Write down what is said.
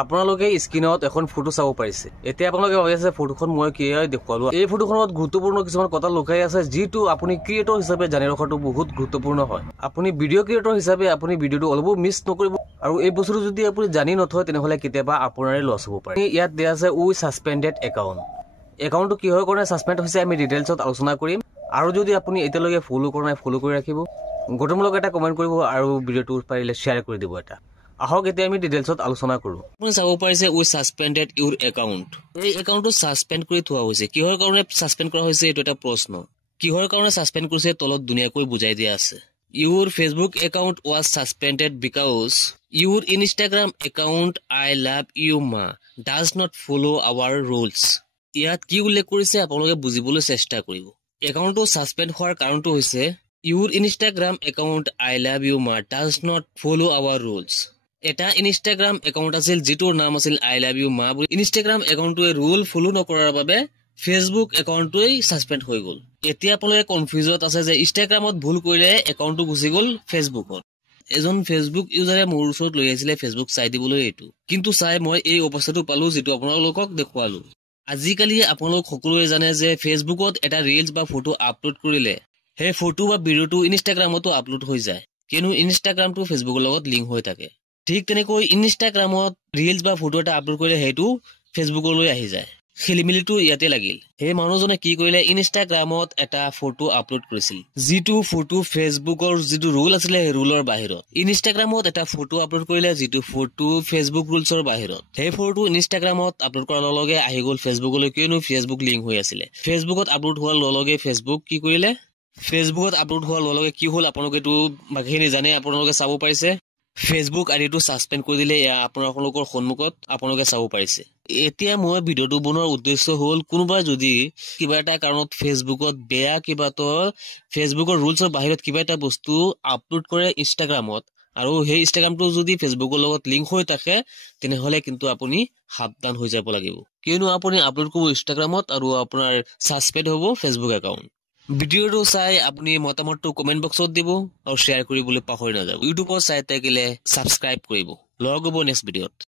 আপোনালোকে স্ক্ৰিনত এখন ফটো চাব পাৰিছে। এতিয়া আপোনালোকে ভাবি আছে ফটোখন মই কিয় দেখুৱালো। এই ফটোখনত গুৰুত্বপূৰ্ণ কিছুমান কথা লুকাই আছে, যিটো আপুনি ক্ৰিয়েটৰ হিচাপে জানি ৰখাটো বহুত গুৰুত্বপূৰ্ণ হয়। আপুনি ভিডিঅ' ক্ৰিয়েটৰ হিচাপে আপুনি ভিডিঅ'টো অলপো মিছ নকৰিব। আৰু এই বস্তুটো যদি আপুনি জানি নথয় তেনেহ'লে কেতিয়াবা আপোনাৰে লছ হ'ব পাৰে। ইয়াত দিয়া আছে উই ছাছপেণ্ডেড একাউণ্ট। একাউণ্টটো কিহৰ কাৰণে ছাছপেণ্ড হৈছে আমি ডিটেইলছত আলোচনা কৰিম। আৰু যদি আপুনি এতিয়ালৈকে ফ'ল' কৰা নাই ফ'ল' কৰি ৰাখিব, গঠনমূলক এটা কমেণ্ট কৰিব আৰু ভিডিঅ'টো পাৰিলে শ্বেয়াৰ কৰি দিব এটা। আহক এতিয়া আমি ডিটেইলছত আলোচনা কৰোঁ। আপুনি চাব পাৰিছে উই ছাছপেণ্ডেড ইউৰ একাউণ্ট। এই একাউণ্টটো ছাছপেণ্ড কৰি থোৱা হৈছে। কিহৰ কাৰণে ছাছপেণ্ড কৰা হৈছে এইটো এটা প্ৰশ্ন। কিহৰ কাৰণে ছাছপেণ্ড কৰিছে তলত ধুনীয়াকৈ বুজাই দিয়া আছে। Your Facebook account was suspended because your Instagram account I love you ma does not follow our rules. ইয়াত কি উল্লেখ কৰিছে আপোনালোকে বুজিবলৈ চেষ্টা কৰিব। একাউণ্টটো ছাছপেণ্ড হোৱাৰ কাৰণটো হৈছে your Instagram account I love you ma does not follow our rules. এটা ইনষ্টাগ্ৰাম একাউণ্ট আছিল যিটোৰ নাম আছিল I love you ma বুলি। ইনষ্টাগ্ৰাম একাউণ্টটোৱে ৰুল ফলো নকৰাৰ বাবে ফেচবুক একাউণ্টটোৱেই ছাছপেণ্ড হৈ গ'ল। এতিয়া আপোনালোকে কনফিউজত আছে যে ইনষ্টাগ্ৰামত ভুল কৰিলে একাউণ্টটো গুচি গ'ল ফেচবুকত। এজন ফেচবুক ইউজাৰে মোৰ ওচৰত লৈ আহিছিলে ফেচবুক চাই দিবলৈ এইটো, কিন্তু চাই মই এই অৱস্থাটো পালো যিটো আপোনালোকক দেখুৱালো। আজিকালি আপোনালোক সকলোৱে জানে যে ফেচবুকত এটা ৰিলছ বা ফটো আপলোড কৰিলে সেই ফটো বা ভিডিঅ'টো ইনষ্টাগ্ৰামতো আপলোড হৈ যায়, কিয়নো ইনষ্টাগ্ৰামটো ফেচবুকৰ লগত লিংক হৈ থাকে। ঠিক তেনেকৈ ইনষ্টাগ্ৰামত ৰিলছ বা ফটো এটা আপলোড কৰিলে সেইটো ফেচবুকলৈ আহি যায়। খেলিমেলিটো ইয়াতে লাগিল। সেই মানুহজনে কি কৰিলে ইনষ্টাগ্ৰামত এটা ফটো আপলোড কৰিছিল, যিটো ফটো ফেচবুকৰ যিটো ৰুল আছিলে সেই ৰুলৰ বাহিৰত। ইনষ্টাগ্ৰামত এটা ফটো আপলোড কৰিলে যিটো ফটো ফেচবুক ৰুলছৰ বাহিৰত। সেই ফটো ইনষ্টাগ্ৰামত আপলোড কৰাৰ লগে লগে আহি গ'ল ফেচবুকলৈ, কিয়নো ফেচবুক লিংক হৈ আছিলে। ফেচবুকত আপলোড হোৱাৰ লগে লগে ফেচবুক কি কৰিলে, ফেচবুকত আপলোড হোৱাৰ লগে লগে কি হ'ল আপোনালোকেতো বাকীখিনি জানে, আপোনালোকে চাব পাৰিছে। ফেচবুক আইডিটো ছাছপেণ্ড কৰি দিলে। এয়া আপোনালোকৰ সন্মুখত আপোনালোকে চাব পাৰিছে। এতিয়া মই ভিডিঅ'টো বনোৱাৰ উদ্দেশ্য হ'ল কোনোবাই যদি কিবা এটা কাৰণত ফেচবুকত বেয়া কিবা এটা ফেচবুকৰ ৰুলছৰ বাহিৰত কিবা এটা বস্তু আপলোড কৰে ইনষ্টাগ্ৰামত, আৰু সেই ইনষ্টাগ্ৰামটো যদি ফেচবুকৰ লগত লিংক হৈ থাকে তেনেহ'লে কিন্তু আপুনি সাৱধান হৈ যাব লাগিব, কিয়নো আপুনি আপলোড কৰিব ইনষ্টাগ্ৰামত আৰু আপোনাৰ ছাছপেণ্ড হ'ব ফেচবুক একাউণ্ট। ভিডিঅ'টো চাই আপুনি মতামতটো কমেণ্ট বক্সত দিব আৰু শ্বেয়াৰ কৰিবলৈ পাহৰি নাযাব। ইউটিউবত চাই থাকিলে ছাবস্ক্ৰাইব কৰিব। লগ হ'ব নেক্সট ভিডিঅ'ত।